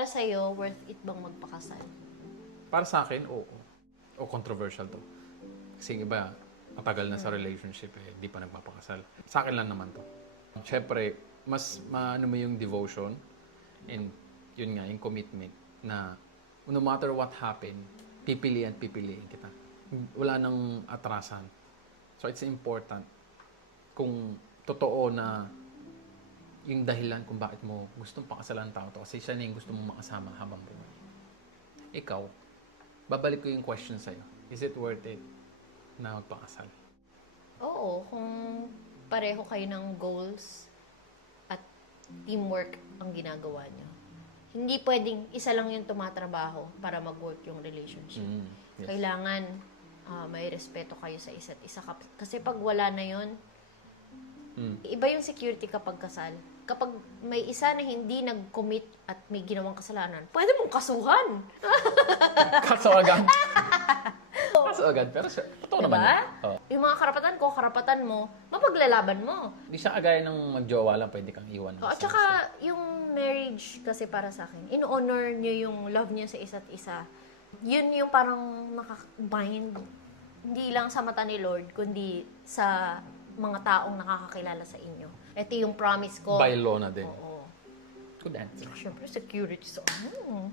para sa'yo, worth it bang magpakasal? Para sa akin, oo. O controversial to. Kasi yung iba, matagal na sa relationship, di pa nagpapakasal. Sa akin lang naman to. Siyempre, mas maano mo yung devotion and yun nga, yung commitment na no matter what happen, pipiliin kita. Wala nang atrasan. So it's important kung totoo na yung dahilan kung bakit mo gustong pakasalan ng tao to kasi siya na yung gusto mong makasama habang buhay. Ikaw, babalik ko yung question sa'yo. Is it worth it na magpakasal? Oo, kung pareho kayo ng goals at teamwork ang ginagawa nyo. Hindi pwedeng isa lang yung tumatrabaho para mag-work yung relationship. Yes. Kailangan may respeto kayo sa isa't isa. Kasi pag wala na yun, iba yung security kapag kasal. Kapag may isa na hindi nag-commit at may ginawang kasalanan, pwede mong kasuhan. Kaso agad. Kaso agad. Pero totoo Diba? naman yun. Oo. Yung mga karapatan ko, karapatan mo, mapaglalaban mo. Hindi siya kagaya ng magjowa lang, pwede kang iwan. At saka, yung marriage kasi para sa akin, in-honor nyo yung love nyo sa isa't isa. Yun yung parang nakaka-bind. Hindi lang sa mata ni Lord, kundi sa mga taong nakakakilala sa inyo. Ito yung promise ko. By law na din. Oo. Good answer. Siyempre, security sa ano.